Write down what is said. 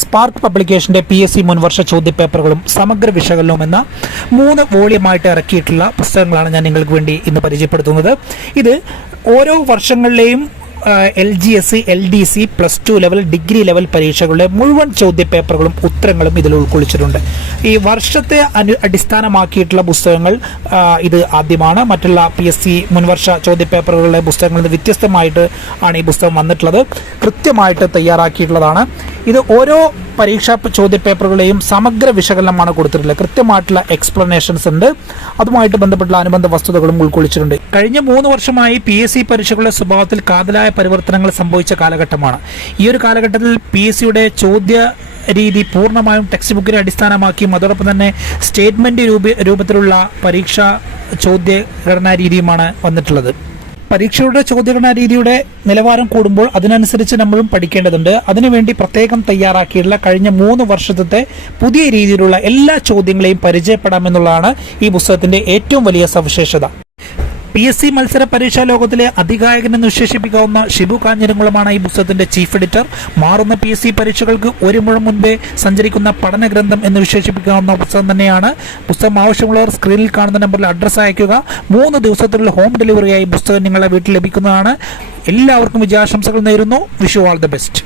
Spark പബ്ലിക്കേഷന്റെ PSC മുൻവർഷ ചോദ്യപേപ്പറുകളും സമഗ്ര വിശകലനവും എന്ന 3 വോളിയമായിട്ട് ഇറക്കിയിട്ടുള്ള പുസ്തകങ്ങളാണ് ഞാൻ നിങ്ങൾക്ക് വേണ്ടി ഇന്ന് പരിചയപ്പെടുത്തുന്നത്. ഇത് ഓരോ വർഷങ്ങളിലെയും LGS, LDC, +2 level, degree level പരീക്ഷകളുടെ മുഴുവൻ ചോദ്യപേപ്പറുകളും ഉത്തരങ്ങളും ഇതിൽ ഉൾക്കൊള്ളിച്ചിട്ടുണ്ട്. ഈ വർഷത്തെ അടിസ്ഥാനമാക്കിയിട്ടുള്ള പുസ്തകങ്ങൾ ഇത് ആദ്യമാണ്. മറ്റുള്ള PSC മുൻവർഷ ചോദ്യപേപ്പറുകളുടെ പുസ്തകങ്ങളിൽ നിന്ന് വ്യത്യസ്തമായിട്ട് ആണ് ഈ പുസ്തകം വന്നിട്ടുള്ളത്. കൃത്യമായിട്ട് തയ്യാറാക്കിയിട്ടുള്ളതാണ്. ഇത് ഓരോ പരീക്ഷാ ചോദ്യപേപ്പറുകളെയും സമഗ്ര വിശകലനമാണ് കൊടുത്തിട്ടുള്ളത്. കൃത്യമായിട്ടുള്ള എക്സ്പ്ലനേഷൻസ് ഉണ്ട്. അതുമായിട്ട് ബന്ധപ്പെട്ടുള്ള അനുബന്ധ വസ്തുതകളും ഉൾക്കൊള്ളിച്ചിട്ടുണ്ട്. കഴിഞ്ഞ 3 വർഷമായി PSC പരീക്ഷകളുടെ സ്വഭാവത്തിൽ കാതലായ പരിവർത്തനങ്ങൾ സംഭവിച്ച കാലഘട്ടമാണ്. ഈ ഒരു കാലഘട്ടത്തിൽ PSCയുടെ ചോദ്യ രീതി പൂർണ്ണമായും ടെക്സ്റ്റ് ബുക്കിനെ അടിസ്ഥാനമാക്കിയും അതോടൊപ്പം തന്നെ സ്റ്റേറ്റ്മെന്റ് രൂപത്തിലുള്ള പരീക്ഷാ ചോദ്യഘടനാ രീതിയുമാണ് വന്നിട്ടുള്ളത്. പരീക്ഷയുടെ ചോദ്യഘടനാ രീതിയുടെ നിലവാരം കൂടുമ്പോൾ അതിനനുസരിച്ച് നമ്മളും പഠിക്കേണ്ടതുണ്ട്. അതിനുവേണ്ടി പ്രത്യേകം തയ്യാറാക്കിയിട്ടുള്ള കഴിഞ്ഞ 3 വർഷത്തെ പുതിയ രീതിയിലുള്ള എല്ലാ ചോദ്യങ്ങളെയും പരിചയപ്പെടാമെന്നുള്ളതാണ് ഈ പുസ്തകത്തിന്റെ ഏറ്റവും വലിയ സവിശേഷത. PSC മത്സര പരീക്ഷാ ലോകത്തിലെ അതികായകനെന്ന് വിശേഷിപ്പിക്കാവുന്ന ഷിബു കാഞ്ഞിരംകുളമാണ് ഈ പുസ്തകത്തിന്റെ ചീഫ് എഡിറ്റർ. മാറുന്ന PSC പരീക്ഷകൾക്ക് ഒരു മുഴം മുൻപേ സഞ്ചരിക്കുന്ന പഠന ഗ്രന്ഥം എന്ന് വിശേഷിപ്പിക്കാവുന്ന പുസ്തകം തന്നെയാണ്. പുസ്തകം ആവശ്യമുള്ളവർ സ്ക്രീനിൽ കാണുന്ന നമ്പറിൽ അഡ്രസ്സ് അയക്കുക. 3 ദിവസത്തിലുള്ള ഹോം ഡെലിവറിയായി പുസ്തകം നിങ്ങളെ വീട്ടിൽ ലഭിക്കുന്നതാണ്. എല്ലാവർക്കും വിജയാശംസകൾ നേരുന്നു. Wish you all the best.